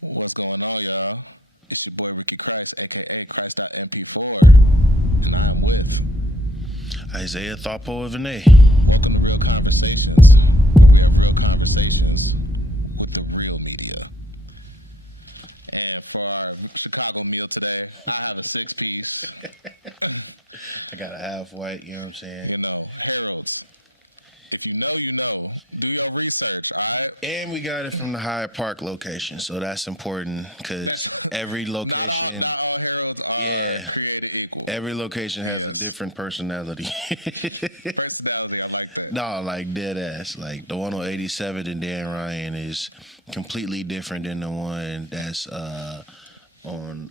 What's going on, y'all? It's your boy Rikkie Khri, aka Christ.mp4, and I am with Isaiah Thoughtpoet Vinay. Welcome to Real Conversations, where we have real conversations with the real media. And for our Chicago meal today, I have a 6-piece. I got a half white, you know what I'm saying? You know, Harold's. If you know, you know. Do your research, all right? And we got it from the Hyde Park location, so that's important because every location. Not all Harold's are created equal. Every location has a different personality. Personality, I like that. No, like dead ass. Like the one on 87 in Dan Ryan is completely different than the one that's on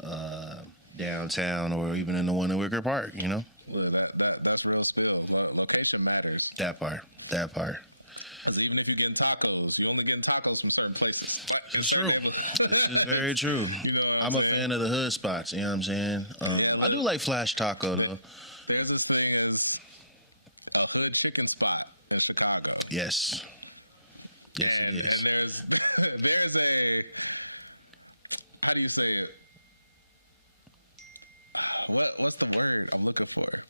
downtown or even in the one in Wicker Park, you know? Well, that's real spill. Location matters. That part. Because even if you're getting tacos, you only getting tacos from certain places, like in certain neighborhoods. This is very true. You know what I'm saying? I'm a fan of the hood spots. You know what I'm saying? I do like Flash Taco though. There's this thing as a hood chicken spot in Chicago. Yes. And there's a, how do you say it? What's the word I'm looking for?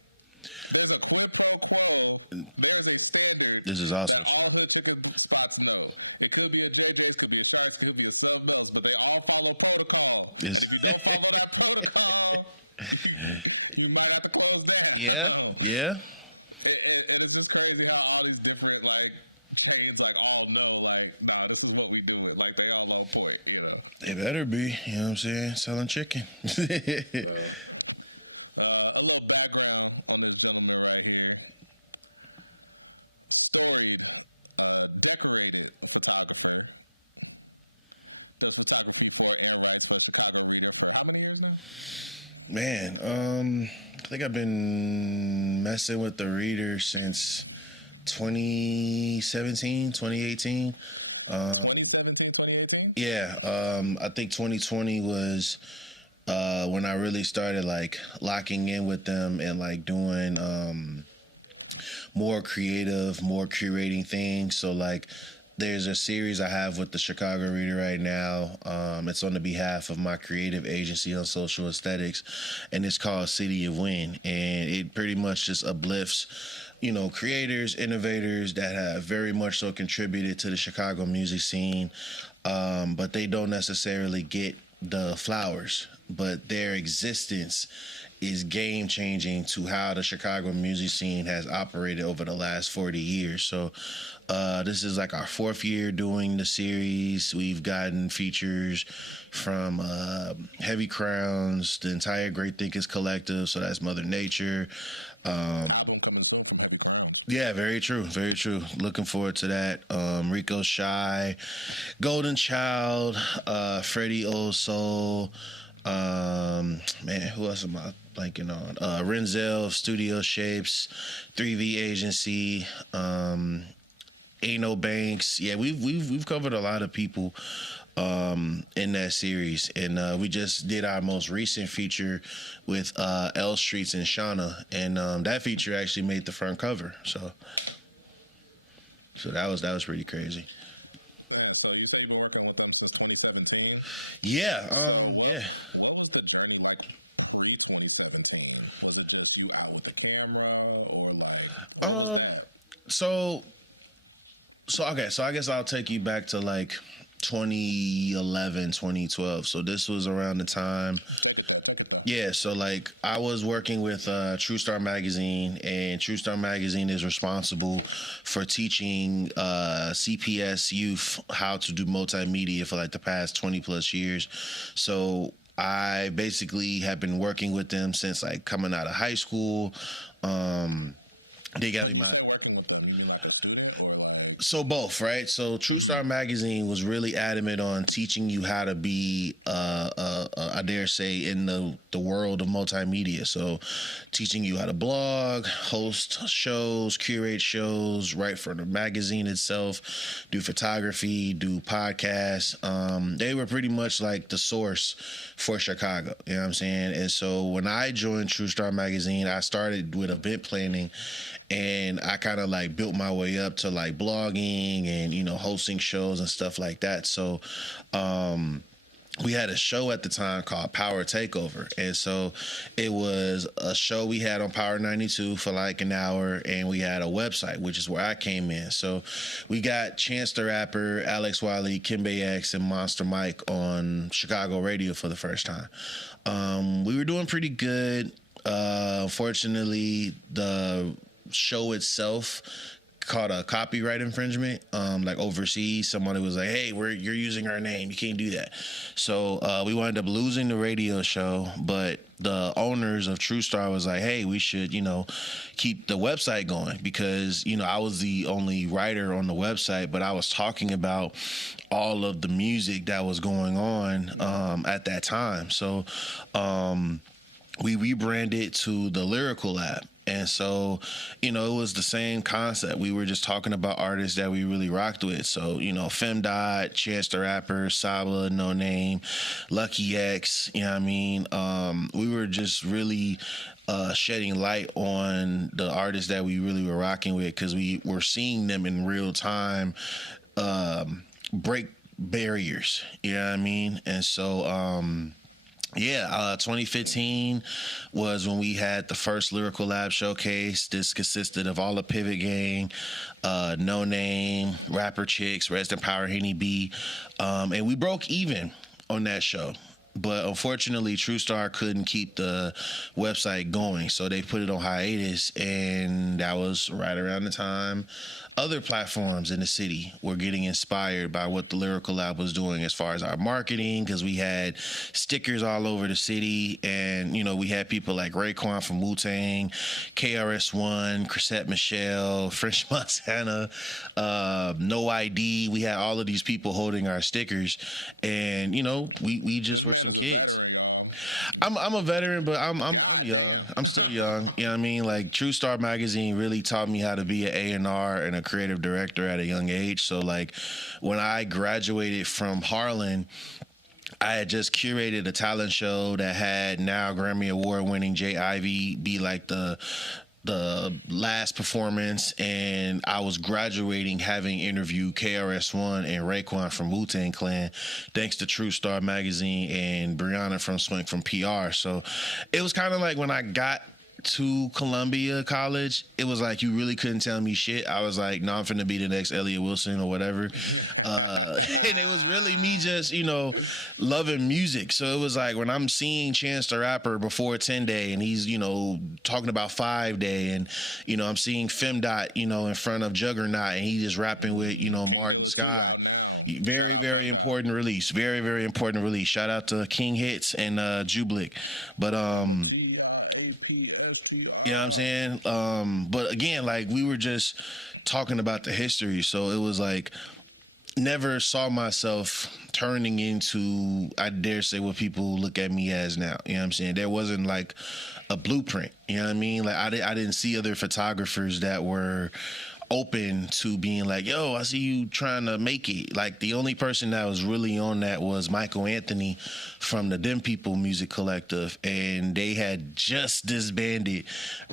There's a quid pro quo. There's a standard that all hood chicken spots know. It could be a JJ's, could be a Sharks, could be a Sub Bells, but they all follow protocol. And if you don't follow that protocol, you might have to close down. Yeah. And it's just crazy how all these different chains all know nah, this is what we do it. They all on point, you know. They better be, you know what I'm saying, selling chicken. A little background on this gentleman right here. Storied, decorated photographer. Does photography for and writes for Chicago Reader for how many years now? Man, I think I've been messing with the Reader since 2017, 2018. 2017, 2018? Yeah. I think 2020 was when I really started locking in with them and doing more creative, more curating things. So there's a series I have with the Chicago Reader right now. It's on the behalf of my creative agency on social aesthetics, and it's called City of Wind. And it pretty much just uplifts creators, innovators that have very much so contributed to the Chicago music scene, but they don't necessarily get the flowers. But their existence is game-changing to how the Chicago music scene has operated over the last 40 years. So this is our 4th year doing the series. We've gotten features from Heavy Crowns, the entire Great Thinkers Collective, so that's Mother Nature. Album coming soon from Heavy Crowns. Yeah, very true. Very true. Looking forward to that. Rico Shy, Golden Child, Freddie Old Soul. Man, who else am I blanking on? Renzel, Studio Shapes, 3V Agency, Ain't No Banks. Yeah, we've covered a lot of people in that series, and we just did our most recent feature with L Streets and Shauna, and that feature actually made the front cover. So that was pretty crazy. Yeah, so you say you've been working with them since 2017? Yeah. So what was the journey like pre-2017? Was it just you out with the camera, or what was that? So okay, so I guess I'll take you back to 2011, 2012. So this was around the time. Take it there. Yeah, so I was working with True Star Magazine, and True Star Magazine is responsible for teaching CPS youth how to do multimedia for the past 20 plus years. So I basically have been working with them since coming out of high school. When you say working with them, you mean a student or So both, right? So True Star Magazine was really adamant on teaching you how to be, I dare say, in the world of multimedia. So teaching you how to blog, host shows, curate shows, write for the magazine itself, do photography, do podcasts. They were pretty much the source for Chicago, you know what I'm saying? And so when I joined True Star Magazine, I started with event planning. And I kind of built my way up to blogging and hosting shows and stuff like that. So we had a show at the time called Power Takeover. And so it was a show we had on Power 92 for like an hour, and we had a website, which is where I came in. So we got Chance the Rapper, Alex Wiley, Kimbe X, and Monster Mike on Chicago radio for the first time. We were doing pretty good. Fortunately, the show itself caught a copyright infringement, like overseas. Somebody was like, "Hey, you're using our name. You can't do that." So we wound up losing the radio show, but the owners of True Star was like, "Hey, we should, keep the website going," because I was the only writer on the website, but I was talking about all of the music that was going on at that time. So we rebranded to the Lyrical Lab. And so, it was the same concept. We were just talking about artists that we really rocked with. So, Femdot, Chance the Rapper, Saba, No Name, Lucky X, you know what I mean? We were just really shedding light on the artists that we really were rocking with, because we were seeing them in real time break barriers, you know what I mean? And so, 2015 was when we had the first Lyrical Lab showcase. This consisted of all the Pivot Gang, No Name, Rapper Chicks, Resident Power, Henny B, and we broke even on that show. But unfortunately, True Star couldn't keep the website going, so they put it on hiatus, and that was right around the time other platforms in the city were getting inspired by what the Lyrical Lab was doing as far as our marketing, because we had stickers all over the city, and we had people like Raekwon from Wu-Tang, KRS-One, Chrisette Michelle, French Montana, No ID. We had all of these people holding our stickers, and we just. This man is a veteran, y'all. I'm a veteran, but I'm God damn. I'm still young. You know what I mean? Like, True Star magazine really taught me how to be an A&R and a creative director at a young age. So like, when I graduated from Harlan, I had just curated a talent show that had now Grammy Award winning Jay Ivy be like the last performance, and I was graduating having interviewed KRS-One and Raekwon from Wu-Tang Clan, thanks to True Star magazine and Brianna from Swink from PR. So it was kind of like, when I got to Columbia College, it was like you really couldn't tell me shit. I was like, no, I'm finna be the next Elliott Wilson or whatever. And it was really me just, loving music. So it was like, when I'm seeing Chance the Rapper before 10 Day, and he's, talking about 5 Day, and, I'm seeing Femdot, in front of Juggernaut, and he just rapping with, King Martin Dilla Scott. 2 out now. Very, Shout out very Femdot. important release. Very, very important release. Shout out to King Hits and Jublick. But TIAPSTR. You know what I'm saying? But again, like, we were just talking about the history, so it was like, never saw myself turning into, I dare say, what people look at me as now. You know what I'm saying? There wasn't like a blueprint. You know what I mean? Like, I didn't see other photographers that were open to being like, yo, I see you trying to make it. Like, the only person that was really on that was Michael Anthony from the Dem People Music Collective, and they had just disbanded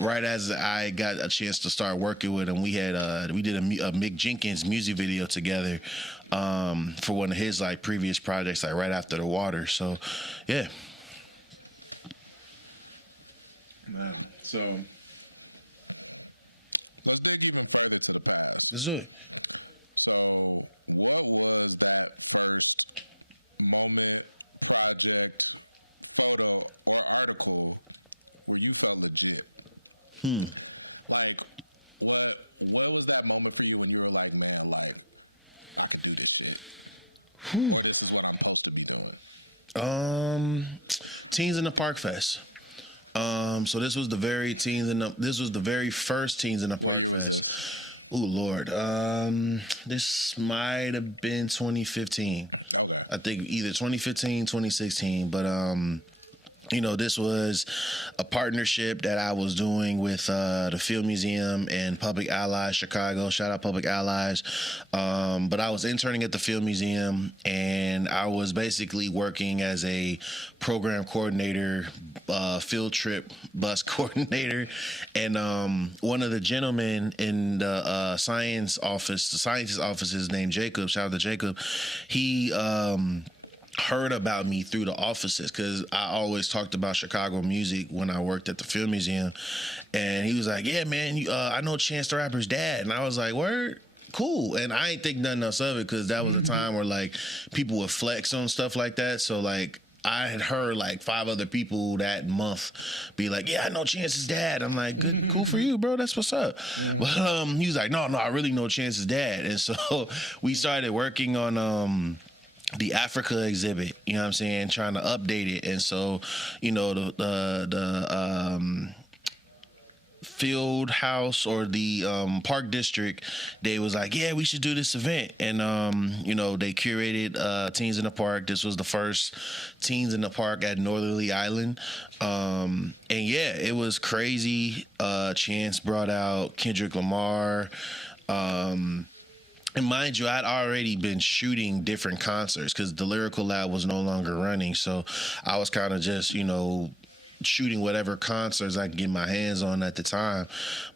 right as I got a chance to start working with them. We did a Mick Jenkins music video together for one of his like previous projects, like right after the water. So yeah, man. So let's dig even further to the past. let's do it. So what was that first moment, project, photo, or article where you felt legit? Like, what was that moment for you when you were like, man, like, I could do this shit, or this is what I'm supposed to be doing? Teens in the Park Fest. So this was the very first Teens in the Park Fest. What year was this? Oh Lord, this might have been 2015. Okay. I think either 2015, 2016, but this was a partnership that I was doing with the Field Museum and Public Allies Chicago. Shout out Public Allies. But I was interning at the Field Museum, and I was basically working as a program coordinator, field trip bus coordinator, and one of the gentlemen in the scientist's office is named Jacob. Shout out to Jacob. He heard about me through the offices, because I always talked about Chicago music when I worked at the Film Museum, and he was like, "Yeah, man, I know Chance the Rapper's dad," and I was like, "Word." Cool. And I ain't think nothing else of it, because that was a time where like people would flex on stuff like that. So like I had heard like 5 other people that month be like, "Yeah, I know Chance's dad." I'm like, "Good, cool for you, bro. That's what's up." Yeah. But he was like, "No, I really know Chance's dad." And so we started working on the Africa exhibit, you know what I'm saying, trying to update it. And so, you know, the field house, or the park district, they was like, "Yeah, we should do this event." And you know, they curated Teens in the Park. This was the first Teens in the Park at Northerly Island. And yeah, it was crazy. Chance brought out Kendrick Lamar. And mind you, I'd already been shooting different concerts, because the Lyrical Lab was no longer running. So I was kind of just, you know, shooting whatever concerts I could get my hands on at the time.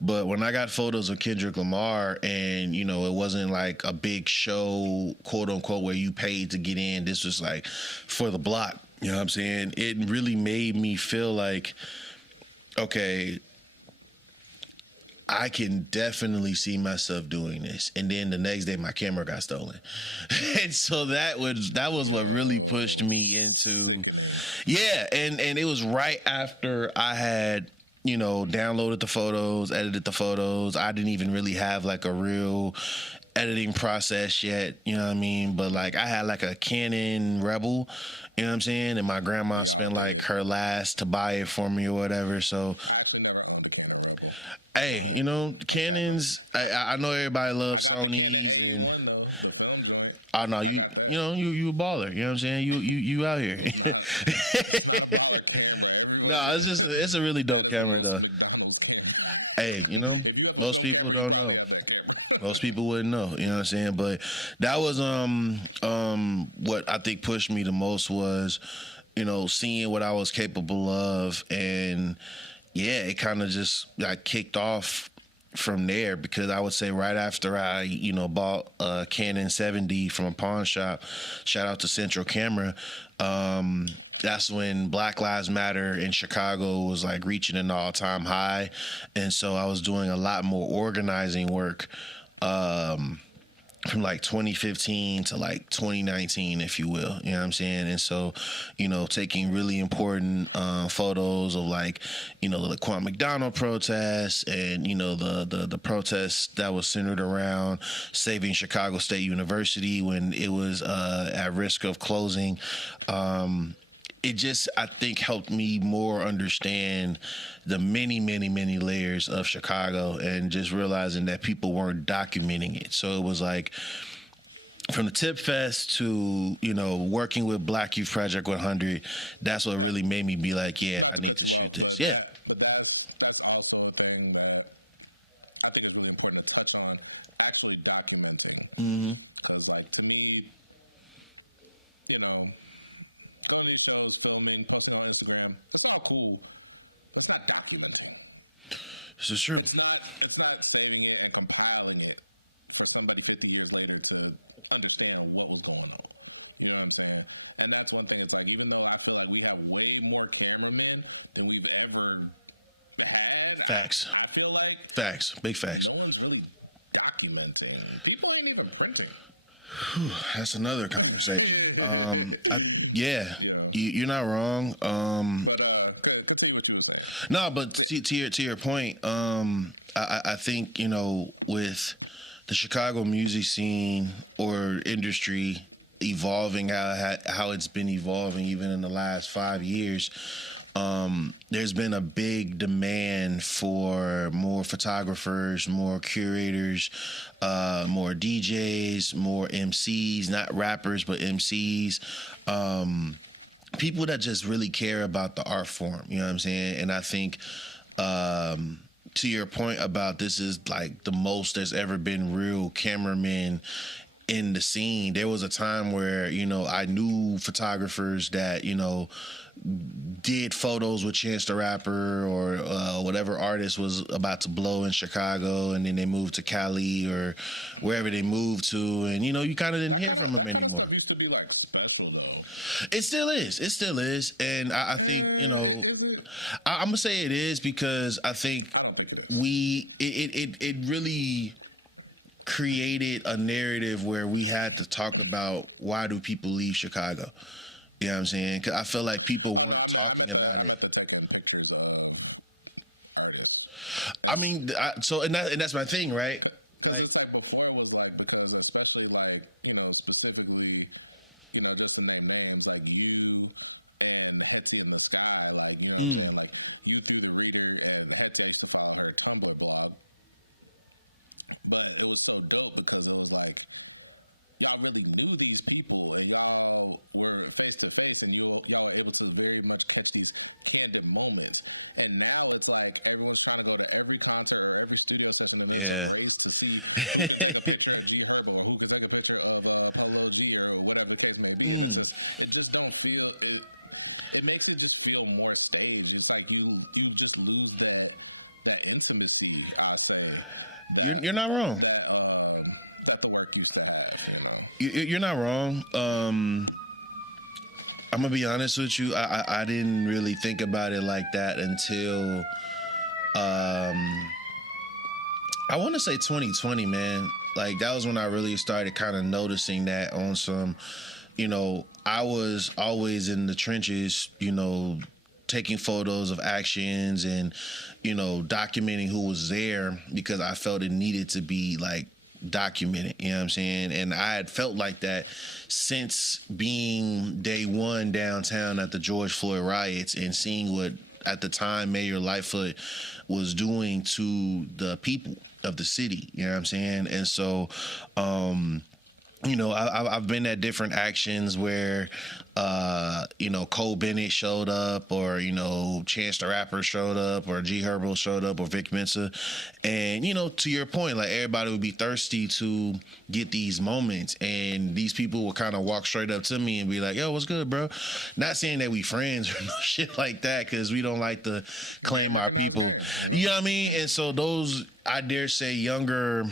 But when I got photos of Kendrick Lamar, and, you know, it wasn't like a big show, quote unquote, where you paid to get in. This was like for the block. You know what I'm saying? It really made me feel like, okay, I can definitely see myself doing this. And then the next day my camera got stolen. And so that was what really pushed me into sickening. Yeah, and it was right after I had, you know, downloaded the photos, edited the photos. I didn't even really have like a real editing process yet, you know what I mean? But like I had like a Canon Rebel, you know what I'm saying? And my grandma spent like her last to buy it for me or whatever. So I actually never owned a Canon Rebel. Hey, you know, Canons, I know everybody loves I got Sony, the Canon AE1 though, the film joint. Oh no, I got that. You know, you a baller. You know what I'm saying? You out here. It's not a baller camera. Everyone. No, it's a really dope That is camera, the most though. McDonald's camera. Hey, you know, if you have a film camera, you probably know. have that camera. Most people wouldn't know. You know what I'm saying? But that was what I think pushed me the most was, you know, seeing what I was capable of. And yeah, it kind of just got kicked off from there, because I would say right after I, you know, bought a Canon 7D from a pawn shop, shout out to Central Camera, that's when Black Lives Matter in Chicago was like reaching an all-time high. And so I was doing a lot more organizing work from like 2015 to like 2019, if you will, you know what I'm saying? And so, you know, taking really important photos of like, you know, the Quan McDonald protests, and, you know, the protests that was centered around saving Chicago State University when it was at risk of closing. It just, I think, helped me more understand the many, many, many layers of Chicago, and just realizing that people weren't documenting it. So it was like, from the Tip Fest to, you know, working with Black Youth Project 100, that's what really made me be like, yeah. Not to cut you off, but that's also a thing that I think is really important to touch on, actually documenting. Because, like, to me, you know, going to these shows, filming, posting on Instagram, that's all cool, but it's not documenting. This is true. It's not saving it and compiling it for somebody 50 years later to understand what was going on. You know what I'm saying? And that's one thing. It's like, even though I feel like we have way more cameramen than we've ever had, Facts. I feel like Big facts. no one's really documenting. People ain't even printing. That's another conversation. Yeah, you're not wrong. But continue what you were saying. No, but to your point, I think, you know, with the Chicago music scene or industry evolving how it's been evolving even in the last 5 years, there's been a big demand for more photographers, more curators, more DJs, more MCs, not rappers, but MCs. People that just really care about the art form, you know what I'm saying? And I think, to your point about this is like the most there's ever been real cameramen in the scene. There was a time where, you know, I knew photographers that, you know, did photos with Chance the Rapper or whatever artist was about to blow in Chicago, and then they moved to Cali or wherever they moved to, and you know, you kind of didn't hear from them that kind anymore. of stuff used to be like special though. It still is, and I think you know, is it? I'm gonna say it is because I don't think it is. It really created a narrative where we had to talk about why do people leave Chicago. You know what I'm saying? Cause I feel like people. Oh no, I meant the taking pictures of artists. I mean, and that's my thing, right? Because it's like before it was like, because especially like, you know, specifically, you know, just to name names like you and Hetty in the Sky, like, you know what I'm saying, like you through the reader, and Hetty, I used to follow her Tumblr blog, but it was so dope because it was like, y'all really knew these people and y'all were face to face, and y'all were able to very much catch these candid moments. And now it's like everyone's trying to go to every concert or every studio session, and it's a race to see who can take a picture of G Herbo or who can take a picture of Polo G or whatever the case may be. And it just don't feel it. It makes it just feel more staged. It's like you just lose that intimacy, I say. That you're not wrong. That the work used to have, you know. You're not wrong. I'm gonna be honest with you. I didn't really think about it like that until I want to say 2020, man. Like that was when I really started kind of noticing that on some, you know, I was always in the trenches, you know, taking photos of actions and, you know, documenting who was there because I felt it needed to be like documented, you know what I'm saying? And I had felt like that since being day one downtown at the George Floyd riots and seeing what at the time Mayor Lightfoot was doing to the people of the city, you know what I'm saying? And so, you know, I've been at different actions where, you know, Cole Bennett showed up, or, you know, Chance the Rapper showed up, or G Herbo showed up, or Vic Mensa. And, you know, to your point, like everybody would be thirsty to get these moments. And these people would kind of walk straight up to me and be like, yo, what's good, bro? Not saying that we friends or no shit like that, because we don't like to claim our people. Game, you know? You know what I mean? And so those, I dare say, younger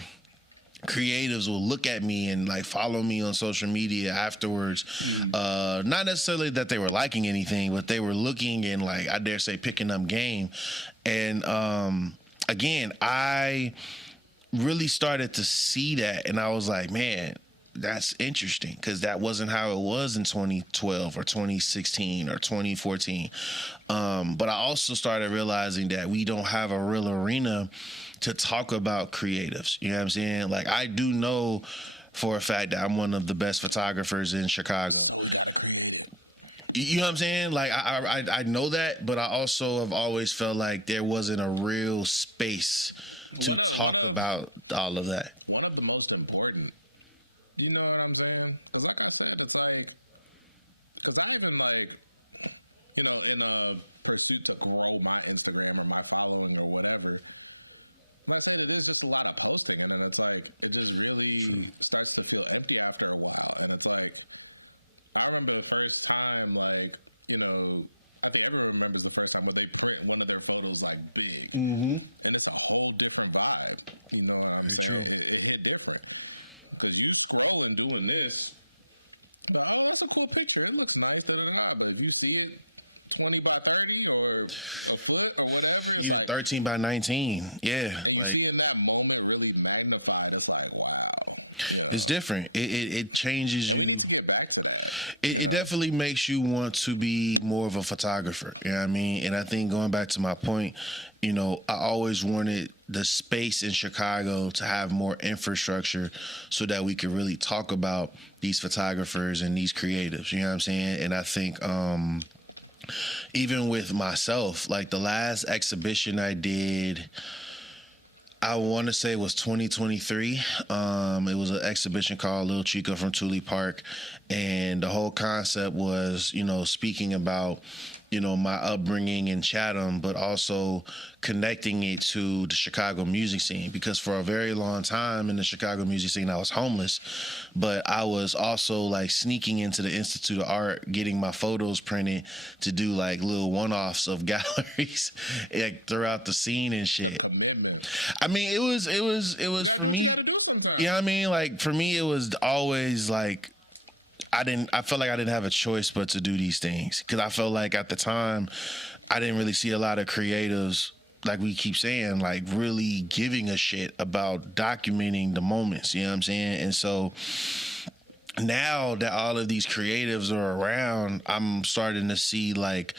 creatives will look at me and like follow me on social media afterwards. Not necessarily that they were liking anything, but they were looking and like, I dare say, picking up game. And again, I really started to see that, and I was like, man, that's interesting, because that wasn't how it was in 2012 or 2016 or 2014. But I also started realizing that we don't have a real arena to talk about creatives. You know what I'm saying? Like, I do know for a fact that I'm one of the best photographers in Chicago. So we got to create it. You know what I'm saying? Like, I know that, but I also have always felt like there wasn't a real space to talk about all of that. One of the most important, you know what I'm saying? Because like I said, it's like, because I even like, you know, in a pursuit to grow my Instagram or my following or whatever, like I said, it is just a lot of posting, and then it's like, it just really starts to feel empty after a while. And it's like, I remember the first time, like, you know, I think everyone remembers the first time where they print one of their photos like big, and it's a whole different vibe. You know what I'm saying? It hit different, because you scrolling doing this, but oh, that's a cool picture. It looks nice, da da da. But if you see it 20 by 30 or a foot or whatever, it's like 13 by 19. Yeah. And you see in that moment really magnified, it's like, wow. You know? It's different. It changes you. And we need to get back to that. It definitely makes you want to be more of a photographer. You know what I mean? And I think, going back to my point, you know, I always wanted the space in Chicago to have more infrastructure so that we could really talk about these photographers and these creatives. You know what I'm saying? And I think, even with myself, like the last exhibition I did, I want to say it was 2023. It was an exhibition called Lil Chico from Thule Park. And the whole concept was, you know, speaking about my upbringing in Chatham, but also connecting it to the Chicago music scene, because for a very long time in the Chicago music scene I was homeless, but I was also like sneaking into the Institute of Art, getting my photos printed to do like little one-offs of galleries like throughout the scene and shit. The commitment. I mean, it was You gotta do what you gotta do sometimes. You know what I mean? Like for me it was always like I felt like I didn't have a choice but to do these things, because I felt like at the time I didn't really see a lot of creatives, like we keep saying, like really giving a shit about documenting the moments, you know what I'm saying? And so now that all of these creatives are around, I'm starting to see like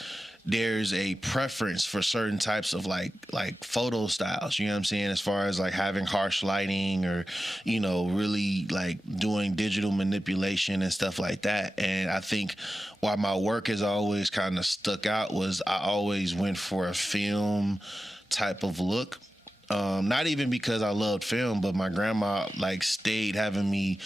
there's a preference for certain types of like photo styles, you know what I'm saying, as far as like having harsh lighting or really like doing digital manipulation and stuff like that. And I think why my work has always kind of stuck out was I always went for a film type of look. Not even because I loved film, but my grandma like stayed having me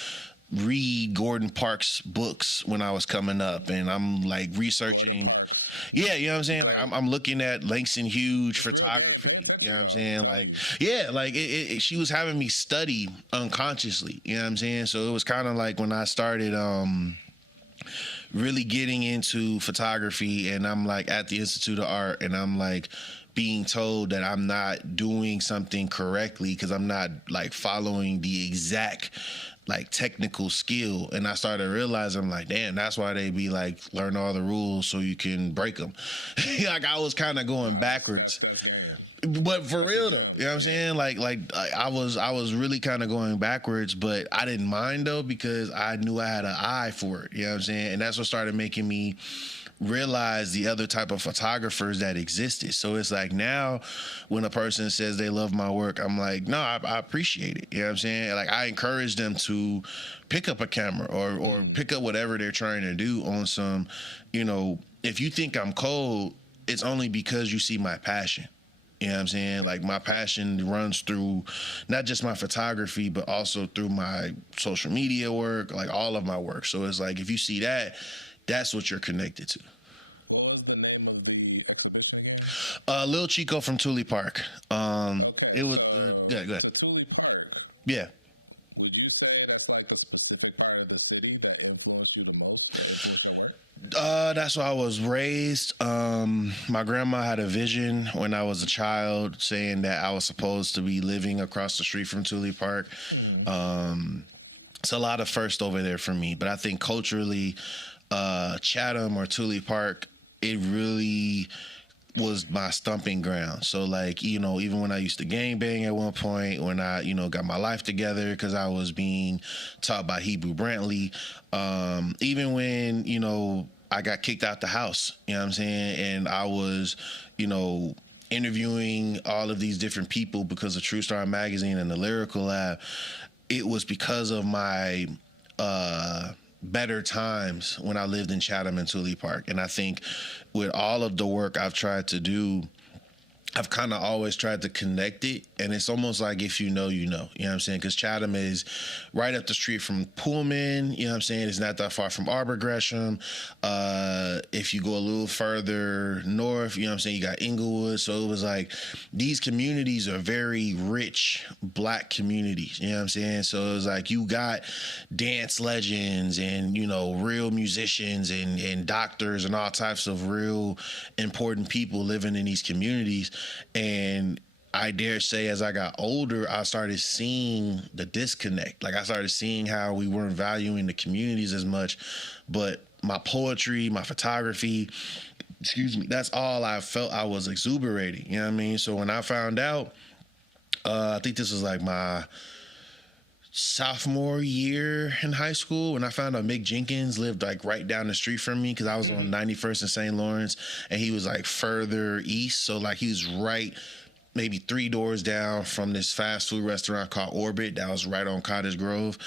read Gordon Parks' books when I was coming up, and I'm like researching Gordon Parks. Yeah, you know what I'm saying? Like, I'm looking at Langston Hughes. It's real game. Pay attention, y'all. I'm telling you. Yeah, like she was having me study unconsciously. You know what I'm saying? So it was kind of like when I started really getting into photography, and I'm like at the Institute of Art, and I'm like being told that I'm not doing something correctly because I'm not like following the exact like technical skill. And I started realizing, I'm like, damn, that's why they be like, learn all the rules so you can break them. Like I was kind of going backwards. That's game. But for that's real, a gem. You know what I'm saying? Like I was really kind of going backwards, but I didn't mind though, because I knew I had an eye for it. You know what I'm saying? And that's what started making me realize the other type of photographers that existed. So it's like now when a person says they love my work, I'm like, no, I appreciate it. You know what I'm saying? Like I encourage them to pick up a camera or pick up whatever they're trying to do on some, if you think I'm cold, it's only because you see my passion. You know what I'm saying? Like my passion runs through not just my photography, but also through my social media work, like all of my work. So it's like, if you see that, that's what you're connected to. What was the name of the exhibition again? Lil Chico from Thule Park. Okay, to Thule Park. Yeah. Would you say that's like the specific part of the city that influenced you the most, that influenced your work? That's where I was raised. My grandma had a vision when I was a child saying that I was supposed to be living across the street from Thule Park. Mm-hmm. It's a lot of first over there for me, but I think culturally, Chatham or Thule Park, it really was my stomping ground. So like, even when I used to gangbang at one point, when I, got my life together because I was being taught by Hebrew Brantley, even when, I got kicked out the house, you know what I'm saying? And I was, interviewing all of these different people because of True Star Magazine and the Lyrical Lab. It was because of my better times when I lived in Chatham and Thule Park. And I think with all of the work I've tried to do, I've kind of always tried to connect it, and it's almost like if you know, you know what I'm saying? Because Chatham is right up the street from Pullman, you know what I'm saying? It's not that far from Arbor Gresham. If you go a little further north, you know what I'm saying, you got Inglewood. So it was like these communities are very rich black communities, you know what I'm saying? So it was like you got dance legends and, real musicians and doctors and all types of real important people living in these communities. And I dare say as I got older, I started seeing the disconnect. Like I started seeing how we weren't valuing the communities as much, but my poetry, my photography, that's all I felt I was exuberating. You know what I mean? So when I found out, I think this was like my sophomore year in high school, when I found out Mick Jenkins lived like right down the street from me, because I was on 91st and St. Lawrence, and he was like further east. So like he was right maybe 3 doors down from this fast food restaurant called Orbit that was right on Cottage Grove.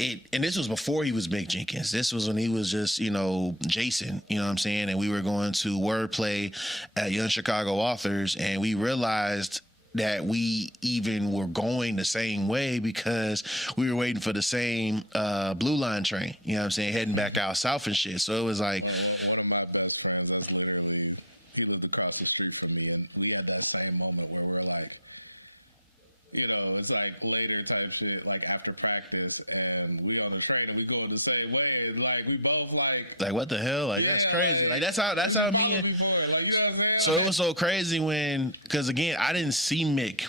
And this was before he was Mick Jenkins. This was when he was just, Jason, you know what I'm saying? And we were going to Wordplay at Young Chicago Authors, and we realized that we even were going the same way because we were waiting for the same blue line train. You know what I'm saying? Heading back out south and shit. So it was like one of my best friends. That's literally he lived across the street from me, and we had that same moment where we're like. You know, it's like later type shit, like after practice, and we on the train and we going the same way, and like we both like what the hell? Like, yeah, that's crazy. like That's how you followed me for it. Like, you know what I'm saying? So like, it was so crazy because again, I didn't see Mick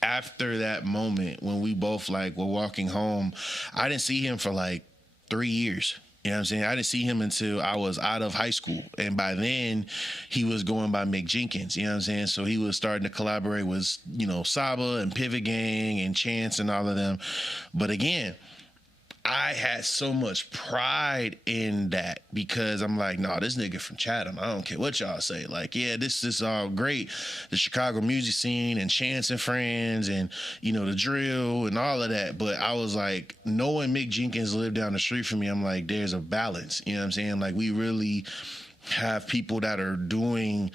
after that moment when we both like were walking home. I didn't see him for like 3 years. You know what I'm saying? I didn't see him until I was out of high school. And by then, he was going by Mick Jenkins. You know what I'm saying? So he was starting to collaborate with, you know, Saba and Pivot Gang and Chance and all of them. But again, I had so much pride in that because I'm like, no, this nigga from Chatham, I don't care what y'all say. Like, yeah, this is all great. The Chicago music scene and Chance and Friends and, you know, the drill and all of that. But I was like, knowing Mick Jenkins lived down the street from me, I'm like, there's a balance. You know what I'm saying? Like, we really have people that are doing,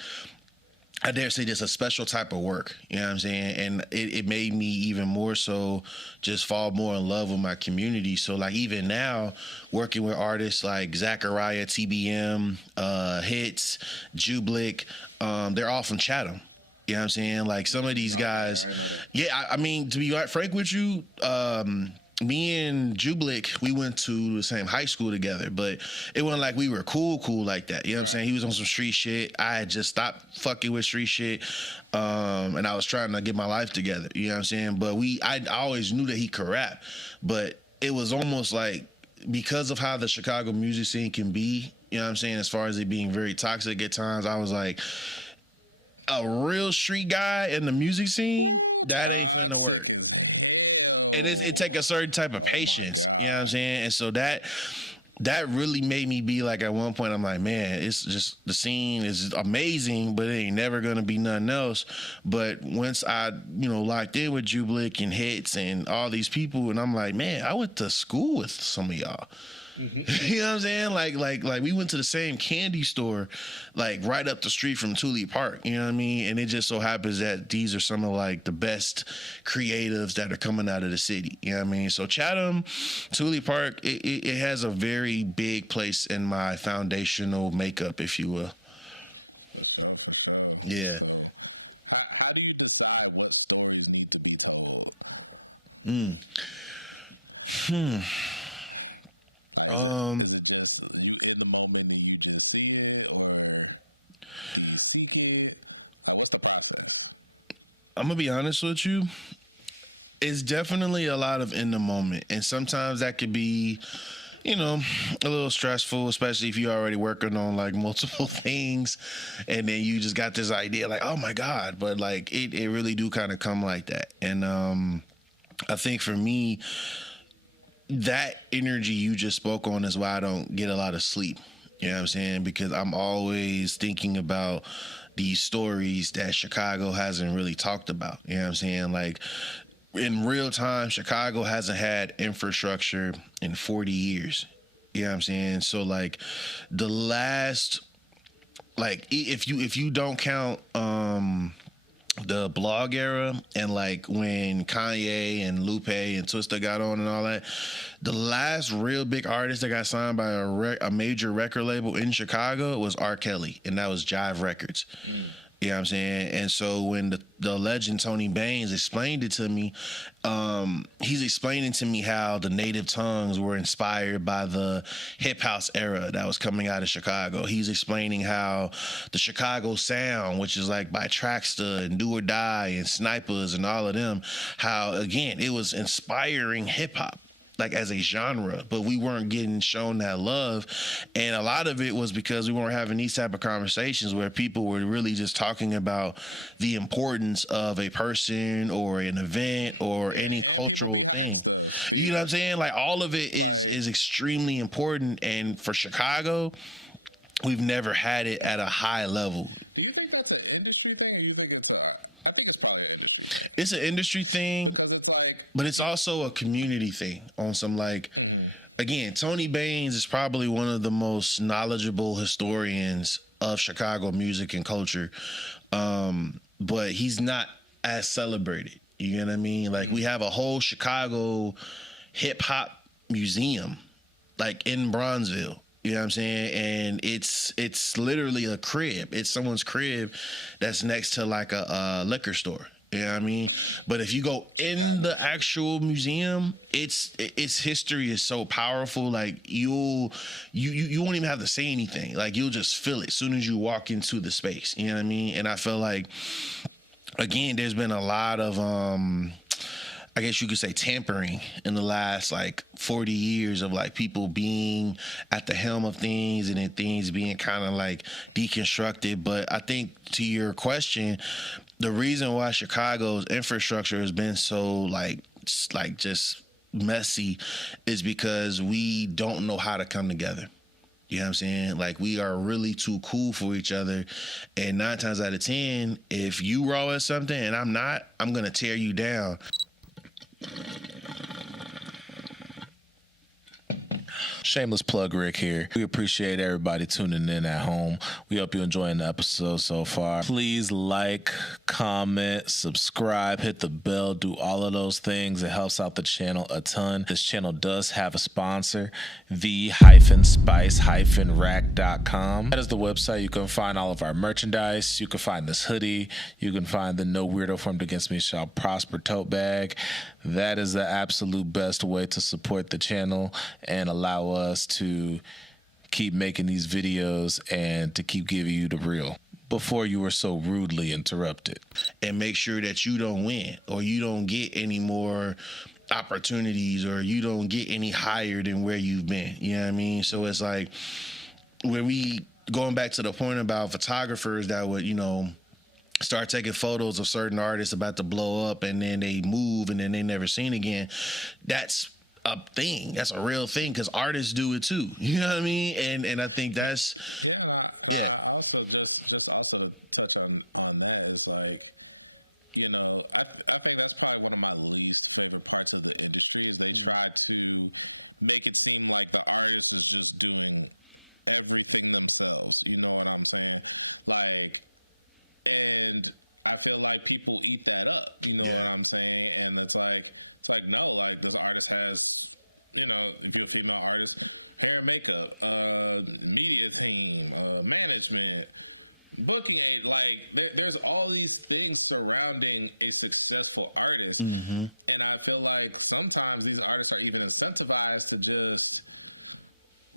I dare say, there's a special type of work, you know what I'm saying? And it made me even more so just fall more in love with my community. So, like, even now, working with artists like Zachariah, TBM, Hits, Jublick, they're all from Chatham. You know what I'm saying? Like, some of these guys. I know that. Yeah, I mean, to be frank with you, me and Jublick, we went to the same high school together, but it wasn't like we were cool like that. You know what I'm saying? He was on some street shit. I had just stopped fucking with street shit, and I was trying to get my life together. You know what I'm saying? But I always knew that he could rap, but it was almost like because of how the Chicago music scene can be, you know what I'm saying, as far as it being very toxic at times, I was like, a real street guy in the music scene, that ain't toxic as hell. And it take a certain type of patience. My God. You know what I'm saying? And so that really made me be like, at one point, I'm like, man, it's just the scene is amazing, but it ain't never gonna be nothing else. But once I, you know, locked in with Jublick and Hits and all these people, and I'm like, man, I went to school with some of y'all. Mm-hmm. You know what I'm saying? Like we went to the same candy store, like right up the street from Tulip Park. You know what I mean? And it just so happens that these are some of like the best creatives that are coming out of the city. You know what I mean? So Chatham, Tulip Park, it has a very big place in my foundational makeup, if you will. For sure. Yeah. So, how do you decide what stories need to be told? Like, is it just you in the moment and you just see it, or do you seek it? Like, what's the process? I'm gonna be honest with you. It's definitely a lot of in the moment, and sometimes that could be, you know, a little stressful, especially if you're already working on like multiple things, and then you just got this idea, like, oh my God, but like it really do kind of come like that, and I think for me, that energy you just spoke on is why I don't get a lot of sleep. You know what I'm saying? Because I'm always thinking about these stories that Chicago hasn't really talked about. You know what I'm saying? Like, in real time, Chicago hasn't had infrastructure in 40 years. You know what I'm saying? So, like, the last, like, if you don't count the blog era and like when Kanye and Lupe and Twista got on and all that, the last real big artist that got signed by a major record label in Chicago was R. Kelly, and that was Jive Records. You know what I'm saying? And so when the legend Tony Baines explained it to me, he's explaining to me how the native tongues were inspired by the hip house era that was coming out of Chicago. He's explaining how the Chicago sound, which is like by Traxta and Do or Die and Snipers and all of them, how, again, it was inspiring hip hop, like as a genre, but we weren't getting shown that love. And a lot of it was because we weren't having these type of conversations where people were really just talking about the importance of a person or an event or any and cultural people behind thing. stuff. You know what I'm saying? Like, all of it is extremely important. And for Chicago, we've never had it at a high level. Do you think that's an industry thing, or you think it's I think it's probably an industry thing. It's an industry thing because it's like, but it's also a community thing on some like. Again, Tony Baines is probably one of the most knowledgeable historians of Chicago music and culture, but he's not as celebrated. You know what I mean? Like we have a whole Chicago hip hop museum, like in Bronzeville. You know what I'm saying? And it's literally a crib. It's someone's crib that's next to like a liquor store. You know what I mean? But if you go in the actual museum, its history is so powerful. Like you won't even have to say anything. Like you'll just feel it as soon as you walk into the space. You know what I mean? And I feel like, again, there's been a lot of I guess you could say tampering in the last like 40 years of like people being at the helm of things and then things being kind of like deconstructed. But I think to your question, the reason why Chicago's infrastructure has been so like just messy is because we don't know how to come together. You know what I'm saying? Like we are really too cool for each other. And 9 times out of 10, if you raw at something and I'm not, I'm going to tear you down. Shameless plug, Rick here. We appreciate everybody tuning in at home. We hope you're enjoying the episode so far. Please like, comment, subscribe, hit the bell, do all of those things. It helps out the channel a ton. This channel does have a sponsor, the-spice-rack.com. That is the website. You can find all of our merchandise. You can find this hoodie. You can find the No Weirdo Formed Against Me Shall Prosper tote bag. That is the absolute best way to support the channel and allow us to keep making these videos and to keep giving you the real before you were so rudely interrupted. And make sure that you don't win or you don't get any more opportunities or you don't get any higher than where you've been. You know what I mean? So it's like when we going back to the point about photographers that would, you know, start taking photos of certain artists about to blow up and then they move and then they never seen again. That's a thing. That's a real thing because artists do it too. You know what I mean? And I think that's I also just also to touch on that is like, you know, I think that's probably one of my least favorite parts of the industry is they try to make it seem like the artist is just doing everything themselves. You know what I'm saying? Like, and I feel like people eat that up, you know what I'm saying? And it's like no, like this artist has, you know, if you're a female artist, hair and makeup, media team, management, booking aid, like there's all these things surrounding a successful artist. And I feel like sometimes these artists are even incentivized to just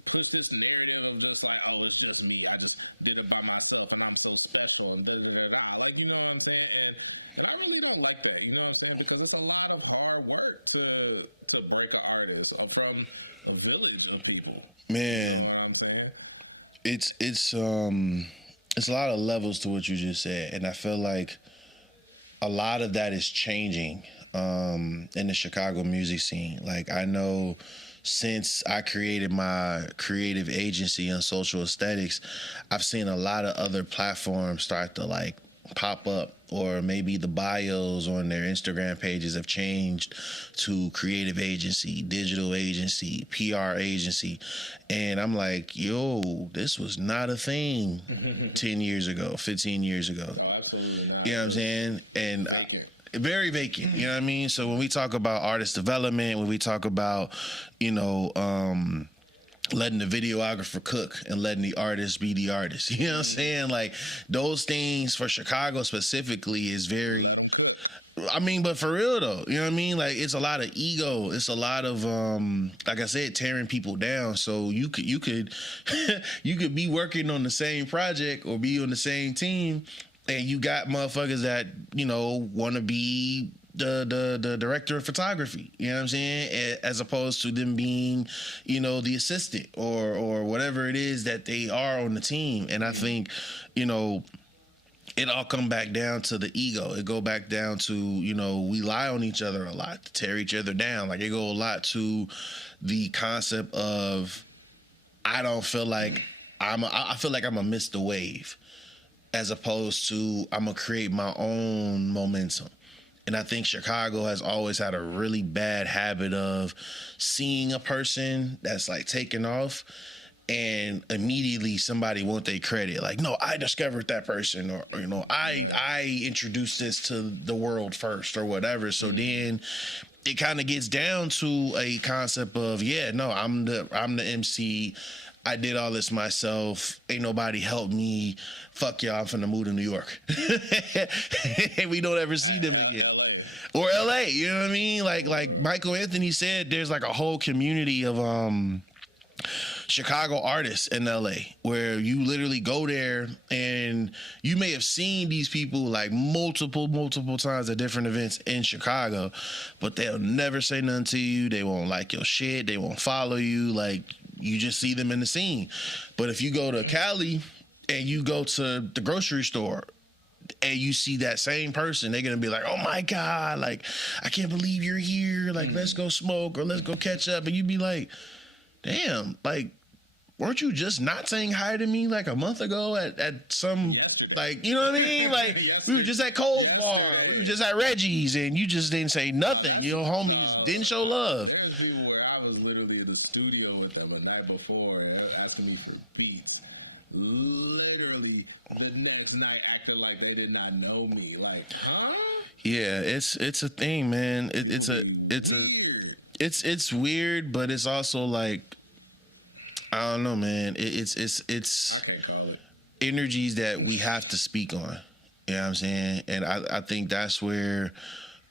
push this narrative of just like, oh, it's just me. I just did it by myself and I'm so special and da da da da. Like, you know what I'm saying? And I really don't like that, you know what I'm saying? Because it's a lot of hard work to break an artist from a village of people. Man. You know what I'm saying? It's a lot of levels to what you just said. And I feel like a lot of that is changing in the Chicago music scene. Like I know since I created my creative agency on social aesthetics, I've seen a lot of other platforms start to like pop up, or maybe the bios on their Instagram pages have changed to creative agency, digital agency, PR agency. And I'm like, yo, this was not a thing 10 years ago, 15 years ago. Oh, absolutely not. You know what I'm saying? And vacant. Very vacant, you know what I mean? So when we talk about artist development, when we talk about, you know, letting the videographer cook and letting the artist be the artist, you know what I'm saying? Like those things for Chicago specifically is very... Let them cook. I mean, but for real though, you know what I mean? Like it's a lot of ego. It's a lot of, like I said, tearing people down. So you could you could be working on the same project or be on the same team, and you got motherfuckers that, you know, want to be the director of photography, you know what I'm saying? As opposed to them being, you know, the assistant or whatever it is that they are on the team. And I think, you know, it all come back down to the ego. It go back down to, you know, we lie on each other a lot to tear each other down. Like it go a lot to the concept of I feel like I'm gonna miss the wave, as opposed to I'm gonna create my own momentum. And I think Chicago has always had a really bad habit of seeing a person that's like taking off and immediately somebody want their credit. Like, no, I discovered that person, or I introduced this to the world first, or whatever. So then it kind of gets down to a concept of, I'm the MC. I did all this myself. Ain't nobody helped me. Fuck y'all, I'm finna move to New York. And we don't ever see them again. LA. Or LA, you know what I mean? Like Michael Anthony said, there's like a whole community of Chicago artists in LA where you literally go there and you may have seen these people like multiple times at different events in Chicago, but they'll never say nothing to you. They won't like your shit. They won't follow you. Like, you just see them in the scene. But if you go to Cali and you go to the grocery store and you see that same person, they're gonna be like, oh my God, like, I can't believe you're here. Like, let's go smoke or let's go catch up. And you'd be like, damn, like, weren't you just not saying hi to me like a month ago at some yesterday? Like, you know what I mean? Like, yesterday, we were just at Cold yesterday, we were just at Reggie's, and you just didn't say nothing. Your homies didn't show love. There's people where I was literally in the studio with them a night before, asking me for beats. Literally the next night, acting like they did not know me. Like, huh? Yeah, it's a thing, man. It's weird. It's weird, but it's also like, I don't know, man. It's I can't call it energies that we have to speak on. You know what I'm saying? And I think that's where,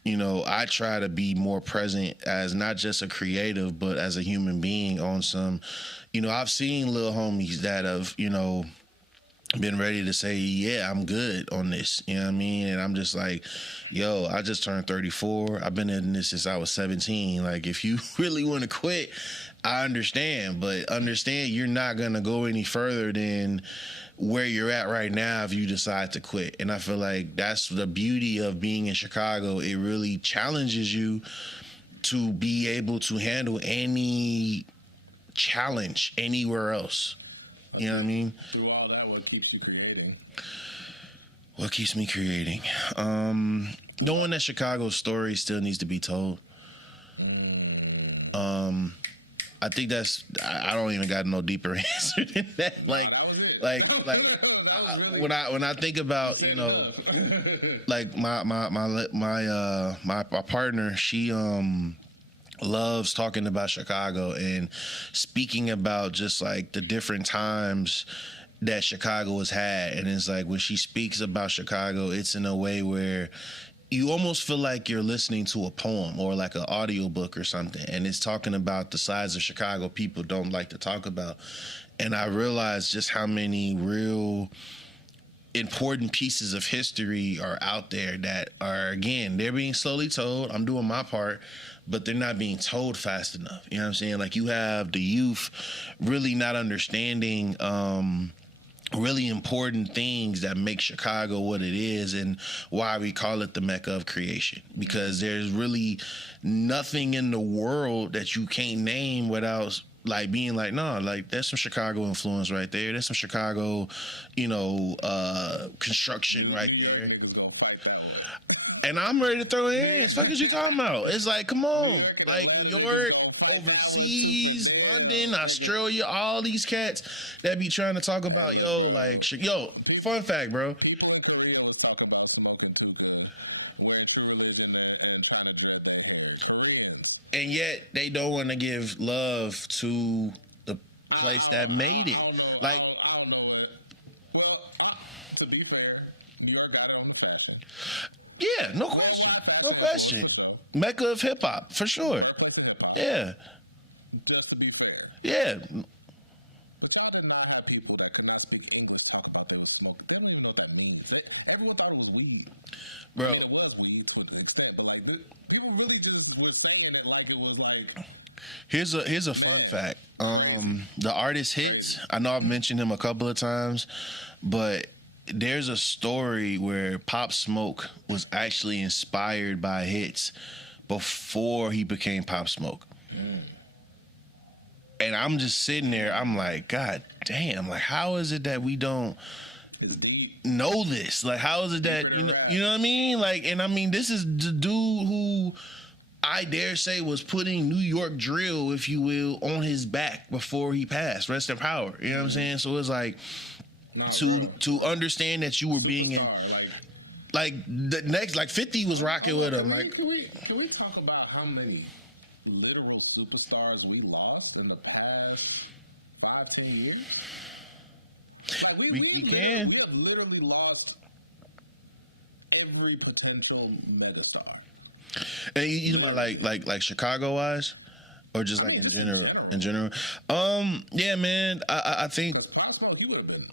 I try to be more present as not just a creative, but as a human being on some, I've seen little homies that have, been ready to say, yeah, I'm good on this. You know what I mean? And I'm just like, yo, I just turned 34. I've been in this since I was 17. Like, if you really want to quit, I understand, but understand you're not going to go any further than where you're at right now if you decide to quit. And I feel like that's the beauty of being in Chicago. It really challenges you to be able to handle any challenge anywhere else. You know what I mean? Through all that, what keeps you creating? What keeps me creating? Knowing that Chicago's story still needs to be told. I think I don't even got no deeper answer than that. Nah, that was it. That was really when I think about, you said enough. Like my partner, she loves talking about Chicago and speaking about just like the different times that Chicago has had. And it's like when she speaks about Chicago, it's in a way where you almost feel like you're listening to a poem or like an audiobook or something, and it's talking about the sides of Chicago people don't like to talk about. And I realized just how many real important pieces of history are out there that are, again, they're being slowly told. I'm doing my part, but they're not being told fast enough. You know what I'm saying? Like, you have the youth really not understanding really important things that make Chicago what it is and why we call it the Mecca of creation. Because there's really nothing in the world that you can't name without like being like, no, like there's some Chicago influence right there. There's some Chicago, construction. New York niggas gonna fight that one. And I'm ready to throw in. What is you talking about? It's like, come on. New York and Atlanta niggas gonna fight that one too for them. London, Australia, all these cats that be trying to talk about, fun fact, bro. People in Korea was talking about smoking hookah, wearing True Religion, and trying to dread their hair. Koreans. And yet they don't want to give love to the place that made it. I don't know. Like, I don't know what. Well, to be fair, New York got it on the fashion. Yeah, no question. Worldwide fashion influence for sure. Mecca of hip hop for sure. Birthplace of hip hop. Yeah. Just to be fair. Yeah. But y'all did not have people that could not speak English talk about they was smoking. They don't even know what that means. Everyone thought it was weed. Bro. I mean, it was weed to an extent, but like people really just were saying it like it was like. Here's a fun fact. Crazy. The artist Hits. Crazy. I know I've mentioned him a couple of times, but there's a story where Pop Smoke was actually inspired by Hits before he became Pop Smoke. And I'm just sitting there, I'm like, God damn, like how is it that we don't It's deep. know this? Like how is it Deeper that than rap. you know what I mean? Like, and I mean this is the dude who I dare say, was putting New York drill, if you will, on his back before he passed. Rest in power. You know what I'm saying? So it's like to understand that you were superstar, like the next, like 50 was rocking with him. Can we talk about how many literal superstars we lost in the past 5-10 years? Like we have literally lost every potential megastar. And you know, like Chicago wise, or just I mean, just in general. In general, yeah, man. I think because Pop Smoke, he would have been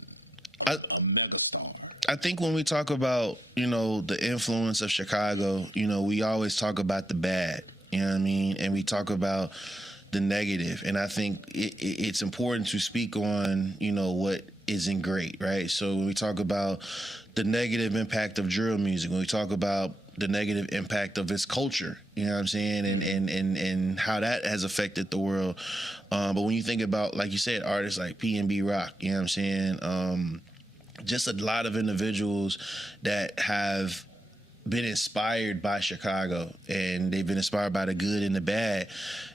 a megastar. I think when we talk about, you know, the influence of Chicago, you know, we always talk about the bad. You know what I mean? And we talk about the negative. And I think it's important to speak on, you know, what isn't great, right? So when we talk about the negative impact of drill music, when we talk about the negative impact of its culture, you know what I'm saying, and how that has affected the world. But when you think about, like you said, artists like P&B Rock, you know what I'm saying, just a lot of individuals that have been inspired by Chicago, and they've been inspired by the good and the bad.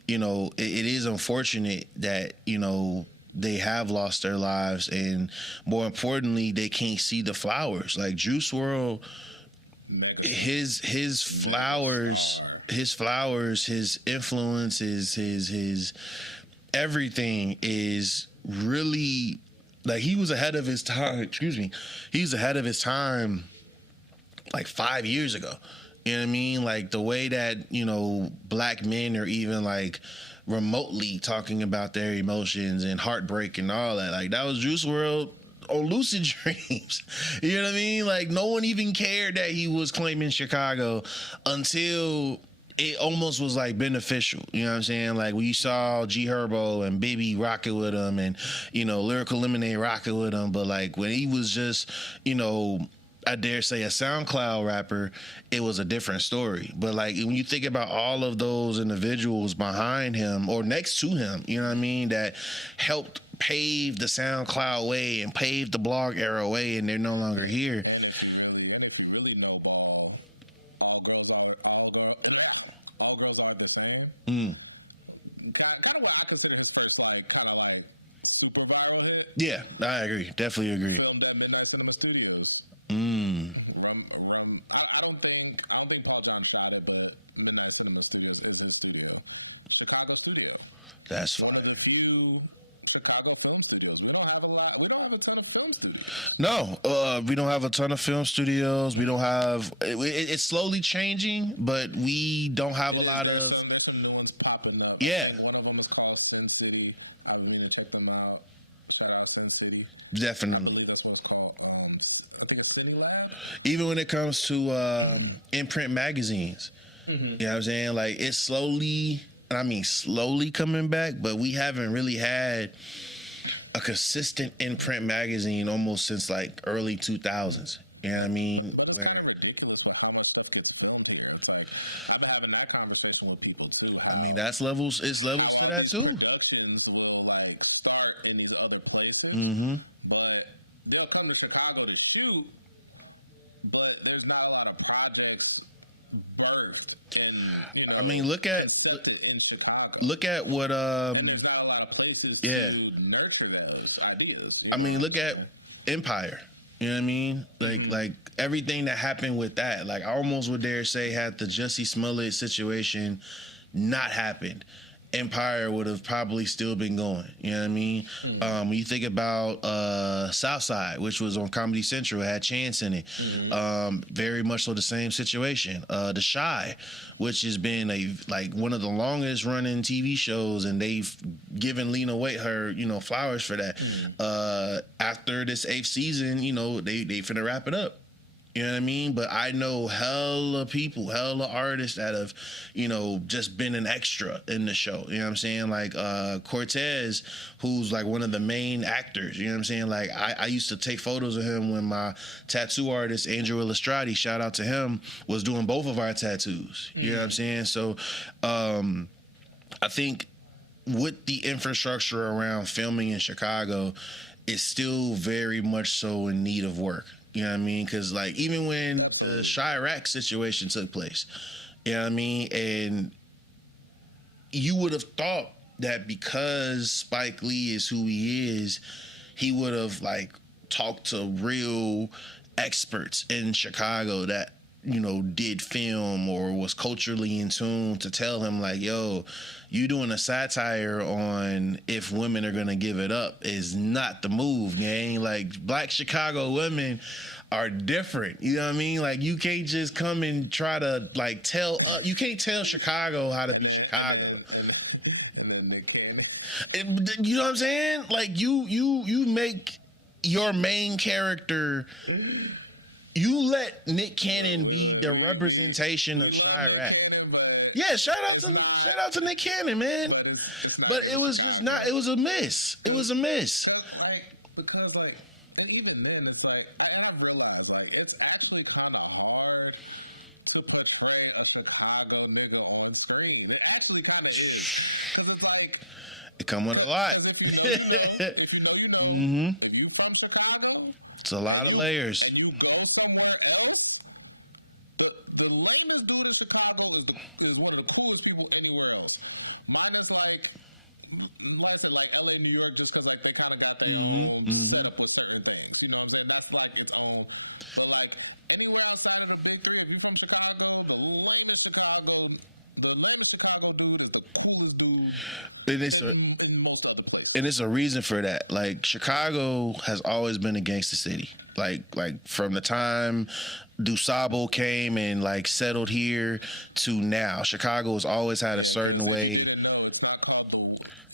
You know, it is unfortunate that, you know, they have lost their lives, and more importantly, they can't see the flowers. Like Juice WRLD, megastar. His flowers, his influence, his everything is really, like, he was ahead of his time. Excuse me, he's ahead of his time. Like 5 years ago, you know what I mean? Like the way that, you know, black men are even like remotely talking about their emotions and heartbreak and all that. Like that was Juice WRLD on Lucid Dreams. You know what I mean? Like no one even cared that he was claiming Chicago until it almost was like beneficial. You know what I'm saying? Like we saw G Herbo and Baby rocking with him, and, you know, Lyrical Lemonade rocking with him. But like when he was just, you know, I dare say a SoundCloud rapper, it was a different story. But like when you think about all of those individuals behind him or next to him, you know what I mean, that helped pave the SoundCloud way and pave the blog era way, and they're no longer here. And if you really know ball, all girls are the same. Kind of what I consider his first like kind of like super viral hit. Yeah, I agree. Definitely agree. Filmed at Midnight Cinema Studios. I don't think Paul John shot it, but Midnight Cinema Studios is his studio, Chicago studio. That's one of the few Chicago film studios. We don't have a ton of film studios. No, we don't have a ton of film studios. We don't have. It's slowly changing, but we don't have. There's some new ones popping up. Yeah. I think one of them is called Sin City. I've been meaning to check them out. Shout out Sin City. Definitely. I believe that's what it's called. I think it's Cine Lab. Even when it comes to imprint magazines, you know what I'm saying? Like it's slowly coming back, but we haven't really had a consistent imprint magazine almost since like early 2000s. You know what I mean? But it's kind of ridiculous with how much stuff gets filmed here. It's like I've been having that conversation with people too. How that's levels. It's levels. How all these productions will like start in these other places, but they'll come to Chicago to shoot. But there's not a lot of projects birthed and concepted in Chicago. Look at what and there's not a lot of places to nurture those ideas. Look at Empire. You know what I mean? Like everything that happened with that, like I almost would dare say, had the Jussie Smollett situation not happened, Empire would have probably still been going. You know what I mean? When you think about Southside, which was on Comedy Central, it had Chance in it. Very much so the same situation. The Chi, which has been one of the longest running TV shows, and they've given Lena Waithe her flowers for that. After this 8th season, they finna wrap it up. You know what I mean? But I know hella artists that have, just been an extra in the show. You know what I'm saying? Like Cortez, who's like one of the main actors. You know what I'm saying? Like I used to take photos of him when my tattoo artist, Andrew Illustrati, shout out to him, was doing both of our tattoos. You know what I'm saying? So I think with the infrastructure around filming in Chicago, it's still very much so in need of work. You know what I mean? Because even when the Chirac situation took place, you know what I mean? And you would have thought that because Spike Lee is who he is, he would have like talked to real experts in Chicago that, you know, did film or was culturally in tune to tell him like, yo, you doing a satire on if women are gonna give it up is not the move, man. Like, black Chicago women are different. You know what I mean? Like, you can't just come and try to like tell. You can't tell Chicago how to. And then Nick Cannon. You know what I'm saying? Like, you make your main character. You let Nick Cannon be the representation. We love Nick Cannon, but yeah, shout out to Nick Cannon, man. But it's not giving Chicago. It was a miss. It was a miss. Because and even then, it's like, and I've realized, like, it's actually kind of hard to portray a Chicago nigga on screen. It actually kind of is, because it's like, it come with a lot. Because if you know, you know. If you know, you know. Mm-hmm. If you from Chicago, it's a lot of layers. And you go somewhere else, the lamest dude in Chicago is one of the coolest people anywhere else. Minus like I said, like LA, New York, just because like they kind of got their own setup with certain things. You know what I'm saying? That's like its own. But like anywhere outside of the big three, if you from Chicago, the lamest Chicago dude is the coolest dude in most other places. And it's a reason for that. Like, Chicago has always been a gangster city. Like from the time DuSable came and like settled here to now, Chicago has always had a certain way. Because if you didn't know, it's not called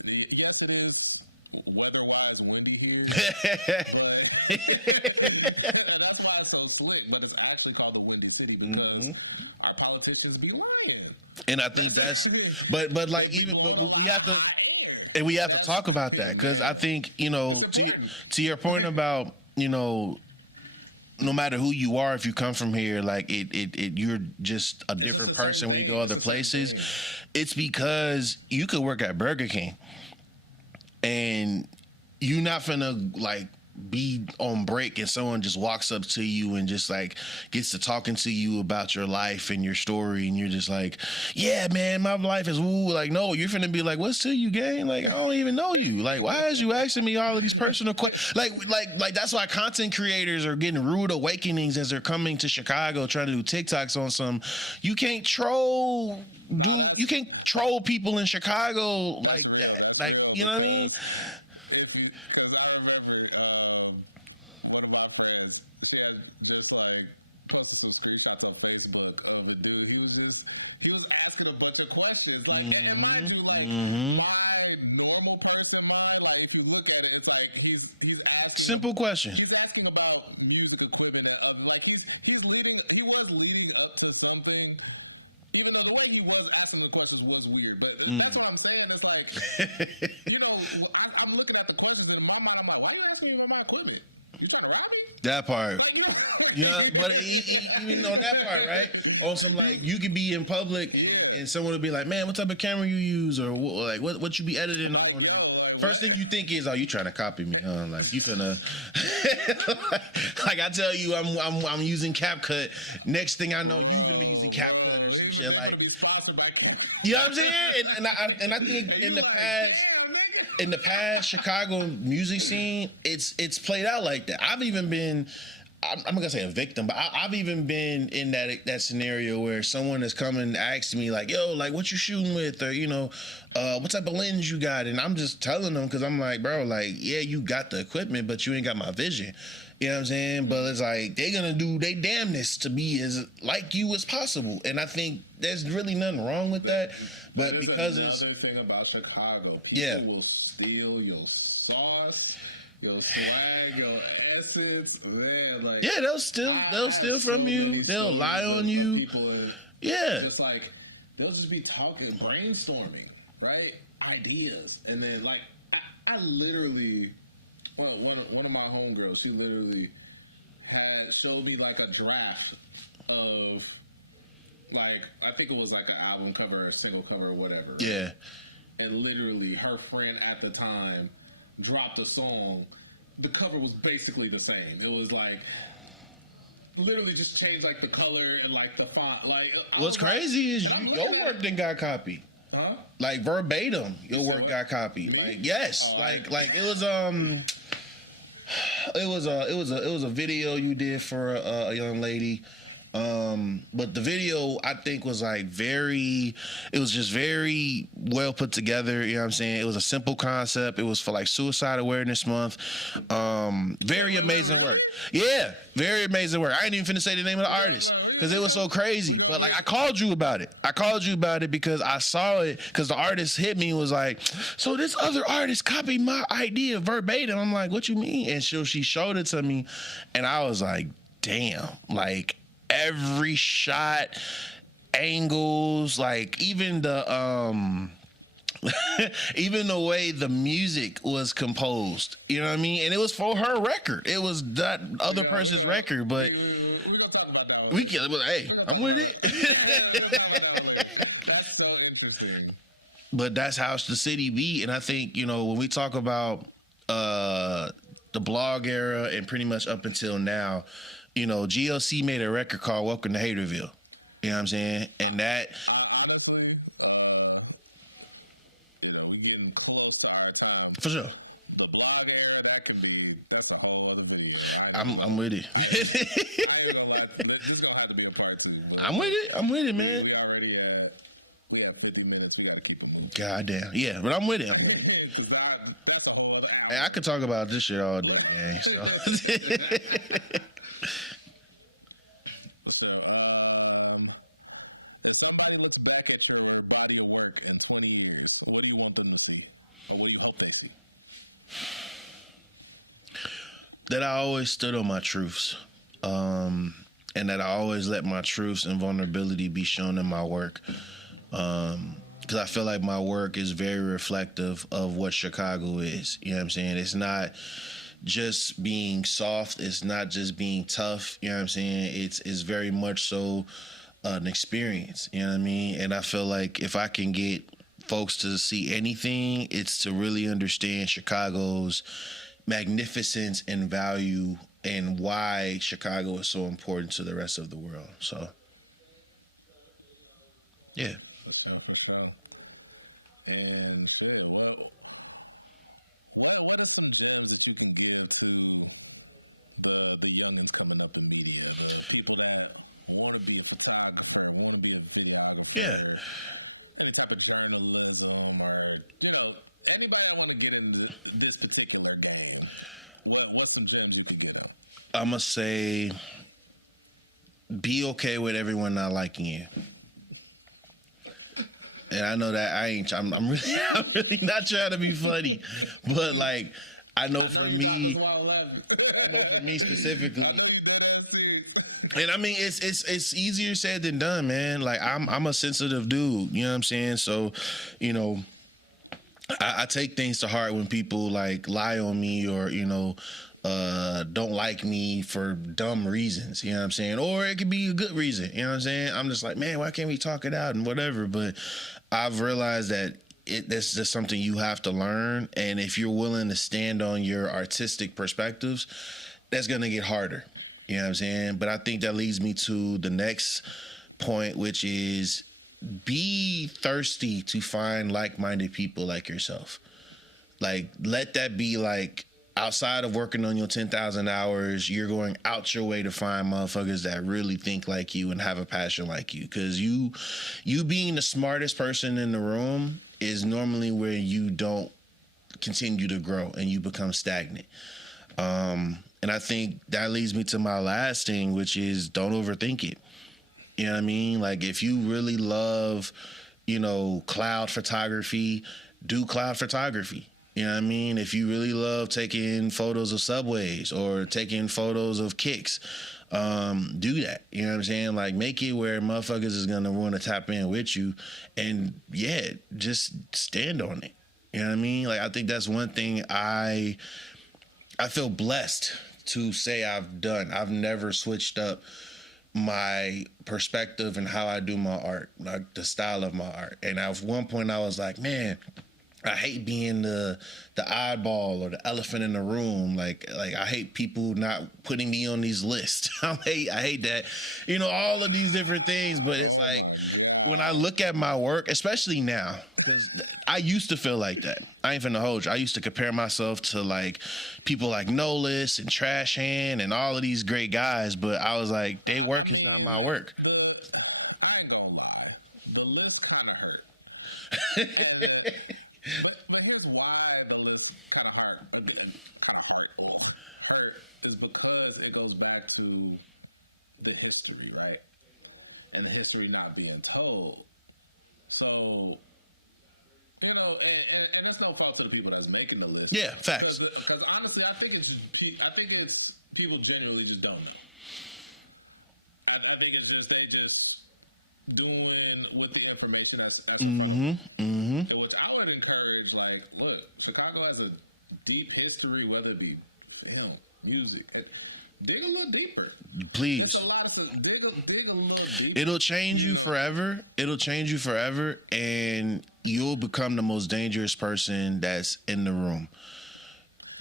yes, it is weather-wise windy here, but and that's why it's so slick. But it's actually called the Windy City because our politicians be lying. And I think but like, they be blowing a lot of hot air, and we have to talk about that because I think, you know, it's important. To your point about, you know, no matter who you are, if you come from here, like you're just a different person when you go other places. It's because you could work at Burger King and you're not finna like be on break and someone just walks up to you and just like gets to talking to you about your life and your story, and you're just like, yeah, man, my life is woo. Like, no, you're finna be like, what's to you, gang? Like, I don't even know you. Like, why is you asking me all of these personal questions? Like that's why content creators are getting rude awakenings as they're coming to Chicago trying to do TikToks on some. You can't troll. You can't troll people in Chicago. That's real. That's real because. Because I remember one of my friends, she had just like posted some screenshots on Facebook of a dude. He was asking a bunch of questions. Like, and mind you, like my normal person mind, like if you look at it, it's like he's asking simple questions. He's asking about music equipment and like he was leading up to something. Even though the way he was asking the questions was weird. But that's what I'm saying. It's like, you know, I'm looking at the questions and in my mind, I'm like, why are you asking me about my equipment? You trying to rob me? That part. Like, you know. Yeah, but you know that part, right? Also, like, you could be in public and someone would be like, man, what type of camera you use? Or like, what you be editing? Like, yo, like, what? First thing you think is, oh, you trying to copy me, huh? Like, you finna... like, I tell you, I'm using CapCut. Next thing I know, they're gonna be sponsored by CapCut. You know what I'm saying? And I think... And you like, damn, nigga. In the past Chicago music scene, it's played out like that. I've even been, I'm not gonna say a victim, but I've even been in that scenario where someone has come and asked me like, yo, like, what you shooting with, or, you know, what type of lens you got, and I'm just telling them because I'm like, bro, like, yeah, you got the equipment, but you ain't got my vision. You know what I'm saying? But it's like they're gonna do their damnness to be as like you as possible, and I think there's really nothing wrong with that. That is another thing about Chicago. People will steal your sauce, your swag, your essence, man. Like, yeah, they'll steal from you. So many stories of people, and just like they'll just be talking, brainstorming, right? Ideas, and then like I literally, well, one of my homegirls, she literally had showed me like a draft of, like, I think it was like an album cover or a single cover or whatever, right? Yeah. And literally her friend at the time dropped a song. The cover was basically the same. It was like literally just changed like the color and like the font. Like, I was crazy like, and I'm looking at it. Then got copied. Huh? Like verbatim, your work got copied. Me? Like, yes. Oh, like it was a video you did for a young lady. But the video I think was like it was just very well put together. You know what I'm saying? It was a simple concept. It was for like Suicide Awareness Month. Very amazing. Really? Work. Yeah, very amazing work. I ain't even finna say the name of the artist because it was so crazy. I called you about it. I called you about it because I saw it because the artist hit me and was like, so this other artist copied my idea verbatim. I'm like, what you mean? And she showed it to me and I was like, damn, like every shot, angles, like even the even the way the music was composed, you know what I mean? And it was for her record. It was that other person's record, but we're gonna talk about that one later. We're gonna talk about that. We're gonna talk about that one later. That's so interesting. But that's how the city be, and I think, you know, when we talk about the blog era and pretty much up until now, you know, GLC made a record called Welcome to Haterville. You know what I'm saying? And I honestly, you know, we getting close to our time. For sure. The blog era, that's a whole other video. I'm with it. I ain't even gonna lie. This is gonna have to be a part 2. But I'm with it, man. We already we have 50 minutes. We got to keep it moving. God damn. Yeah, but I'm with it. Because that's a whole other hour. Hey, I could talk about this shit all day, man. So, if somebody looks back at your body of work in 20 years, what do you want them to see? Or what do you hope they see? That I always stood on my truths. And that I always let my truths and vulnerability be shown in my work. Because I feel like my work is very reflective of what Chicago is. You know what I'm saying? It's not just being soft. It's not just being tough. You know what I'm saying? It's very much so an experience. You know what I mean? And I feel like if I can get folks to see anything, it's to really understand Chicago's magnificence and value and why Chicago is so important to the rest of the world. So, yeah. For sure. And shit, what are some gems that you can give to the youngins coming up in media, the people that want to be a photographer, want to be a videographer, any type of journalism, or, you know, anybody that want to get into this particular game? What's some gems you could get them? I'm gonna say, be okay with everyone not liking you. And I know that I'm really not trying to be funny, but like I know you're not. That's why I'm laughing. Me specifically, I know you dead ass serious. And I mean, it's easier said than done, man. Like I'm a sensitive dude. You know what I'm saying? So, you know, I take things to heart when people like lie on me or, you know, don't like me for dumb reasons, you know what I'm saying? Or it could be a good reason, you know what I'm saying? I'm just like, man, why can't we talk it out and whatever? But I've realized that that's just something you have to learn. And if you're willing to stand on your artistic perspectives, that's going to get harder, you know what I'm saying? But I think that leads me to the next point, which is be thirsty to find like-minded people like yourself. Like, let that be like, outside of working on your 10,000 hours, you're going out your way to find motherfuckers that really think like you and have a passion like you. Because you being the smartest person in the room is normally where you don't continue to grow and you become stagnant. And I think that leads me to my last thing, which is don't overthink it. You know what I mean? Like, if you really love, you know, cloud photography, do cloud photography. You know what I mean? If you really love taking photos of subways or taking photos of kicks, do that. You know what I'm saying? Like, make it where motherfuckers is going to want to tap in with you. And, yeah, just stand on it. You know what I mean? Like, I think that's one thing I feel blessed to say I've done. I've never switched up my perspective and how I do my art, like the style of my art. And at one point I was like, man, I hate being the oddball or the elephant in the room. Like I hate people not putting me on these lists. I hate that. You know, all of these different things. But it's Oh my God. when I look at my work, especially now, because I used to feel like that. I ain't finna hold you. I used to compare myself to like people like Nolis and Trash Hand and all of these great guys, but I was like, they work is not my work. I ain't gonna lie, the list kind of hurt, and but here's why the list kind of hurt is because it goes back to the history, right, and the history not being told. So. You know, and it's no fault to the people that's making the list. Yeah, facts. Because honestly, I think it's people genuinely just don't know. I think it's just they just doing with the information that's in front of them. Mm-hmm. Which I would encourage. Like, look, Chicago has a deep history, whether it be film, music. Dig a little deeper, please. It's a lot of dig a little deeper. It'll change you forever. It'll change you forever, and you'll become the most dangerous person that's in the room.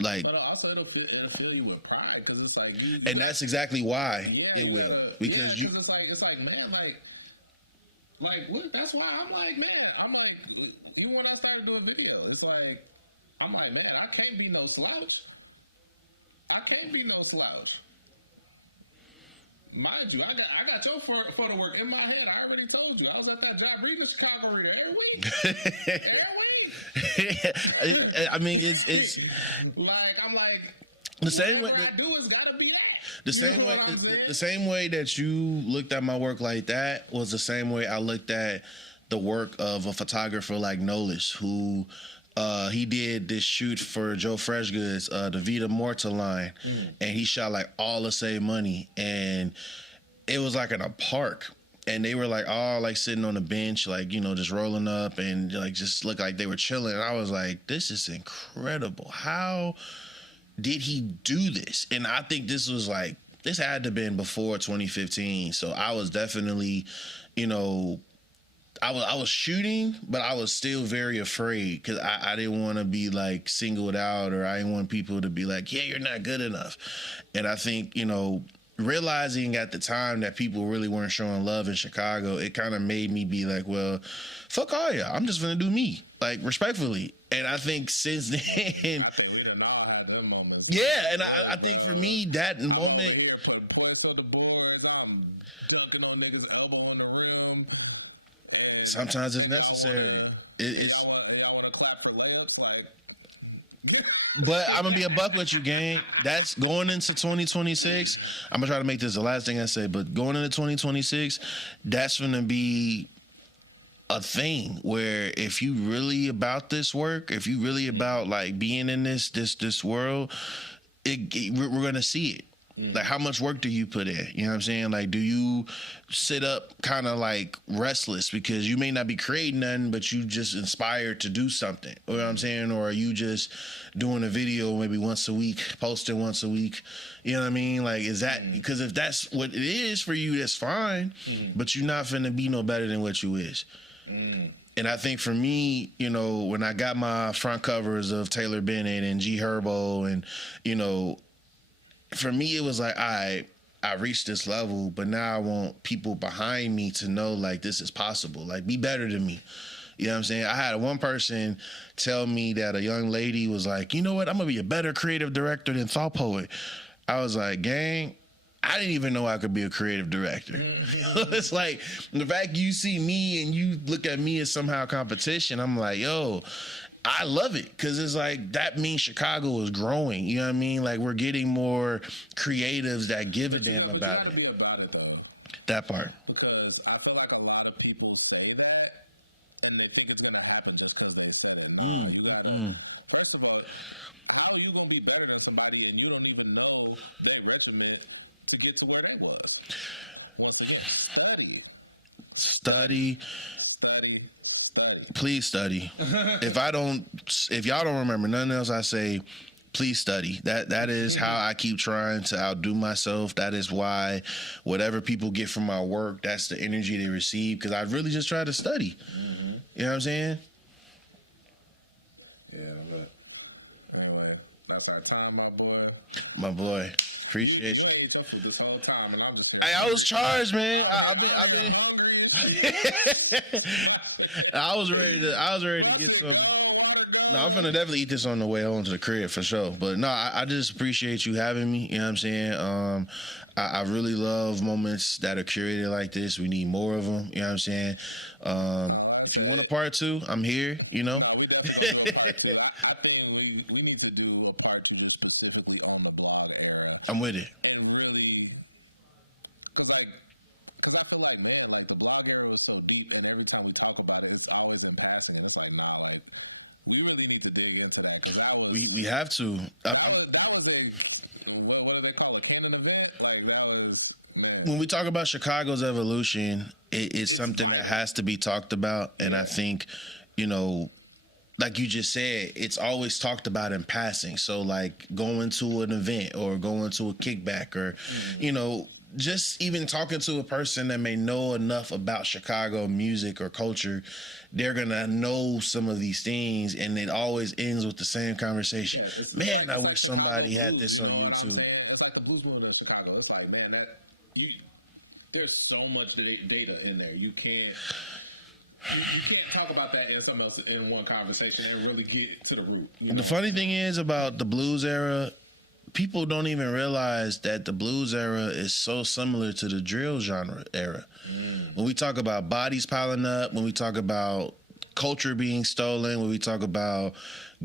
Like, but also it'll fill you with pride because it's like you and that's exactly why. Yeah, you gotta. Yeah, because it's like man, like look, that's why I'm like even when I started doing video, it's like I'm like, man, I can't be no slouch. Mind you, I got your photo work in my head. I already told you. I was at that job reading the Chicago Reader every week. I mean, it's like I'm like whatever I do has got to be that. You know what I'm saying? The same way that you looked at my work like that was the same way I looked at the work of a photographer like Nolis, who he did this shoot for Joe Freshgoods, the Vita Morta line, and he shot like all to save money, and it was like in a park, and they were like all like sitting on a bench, like, you know, just rolling up and like just looked like they were chilling. And I was like, this is incredible. How did he do this? And I think this had to have been before 2015. So I was definitely, you know, I was shooting, but I was still very afraid because I didn't want to be like singled out, or I didn't want people to be like, yeah, you're not good enough. And I think, you know, realizing at the time that people really weren't showing love in Chicago, it kind of made me be like, well, fuck all y'all. I'm just going to do me, like, respectfully. And I think since then... I think we done all had them moments. Yeah, like, and look, I think for me, that moment... I'm over here putting points on the boards. I'm dunking on niggas' elbow on the rim. And sometimes it's y'all wanna clap for layups, like. But I'm gonna be a buck with you, gang. That's going into 2026. I'm gonna try to make this the last thing I say, but going into 2026, that's gonna be a thing where if you really about this work, if you really about like being in this world, we're gonna see it. Like, how much work do you put in? You know what I'm saying? Like, do you sit up kind of like restless because you may not be creating nothing, but you just inspired to do something? You know what I'm saying? Or are you just doing a video maybe once a week, posting once a week? You know what I mean? Like, is that because if that's what it is for you, that's fine. But you're not finna be no better than what you is. And I think for me, you know, when I got my front covers of Taylor Bennett and G Herbo, and, you know, for me, it was like, I reached this level, but now I want people behind me to know, like, this is possible. Like, be better than me. You know what I'm saying? I had one person tell me that a young lady was like, you know what? I'm going to be a better creative director than Thoughtpoet. I was like, gang, I didn't even know I could be a creative director. It's like, the fact you see me and you look at me as somehow competition, I'm like, yo, I love it, because it's like that means Chicago is growing. You know what I mean? Like, we're getting more creatives that give it. But you got to be about it, though. That part, because I feel like a lot of people say that and they think it's gonna happen just because they said it. Nah, you gotta. First of all, how are you gonna be better than somebody and you don't even know their regiment to get to where they was? Once again, study. Please study. If y'all don't remember nothing else I say, please study. That is how I keep trying to outdo myself. That is why whatever people get from my work, that's the energy they receive, because I really just try to study. You know what I'm saying? Yeah, but anyway, that's our time, my boy. My boy. You ain't eat your food this whole time, and I'm just here. Hey, I was charged, man. I'm here hungry as shit. I was ready. Well, I said, go, water, go. No, I'm gonna definitely eat this on the way home to the crib for sure. But no, I just appreciate you having me. You know what I'm saying? I really love moments that are curated like this. We need more of them. You know what I'm saying? Like I said, part 2, I'm here. You know? No, we definitely gonna do a part 2. I think we need to do a part 2 just specifically on the blog era. I'm with it. And really, cause I feel like, man, like the blog era was so deep, and every time we talk about it, it's always in passing, and it's like, nah, like we really need to dig into that, because that was we have to. That was a what do they call a canon event? Like that was, man. When we talk about Chicago's evolution, it's something vital. That has to be talked about, and I think, you know, like you just said, it's always talked about in passing. So like going to an event or going to a kickback or, you know, just even talking to a person that may know enough about Chicago music or culture, they're going to know some of these things, and it always ends with the same conversation. Yeah, it's like Chicago blues, you know what I'm saying? It's like the blues movement of Chicago. It's like, man, there's so much data in there. You can't talk about that and something else in one conversation and really get to the root. You know. The funny thing is about the blues era, people don't even realize that the blues era is so similar to the drill genre era. When we talk about bodies piling up, when we talk about culture being stolen, when we talk about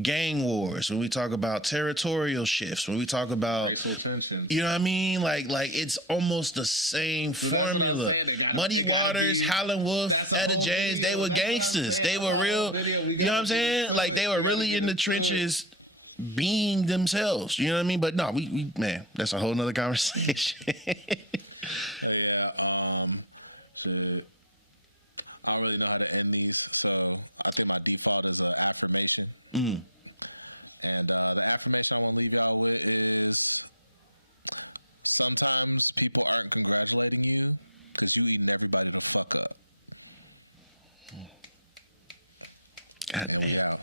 gang wars, when we talk about territorial shifts, when we talk about racial tensions, you know what I mean? Like it's almost the same formula. That's what I was saying. Muddy Waters, Howlin' Wolf, Etta James, they were gangsters. They were real. You know what I'm saying? Like they were really in the trenches, being themselves. You know what I mean? But no, we man, that's a whole nother conversation. Yeah. Shit. I don't really know how to end these, so I think my default is an affirmation. And the affirmation I want to leave y'all with is, sometimes people aren't congratulating you because you eating everybody the fuck up. And we out.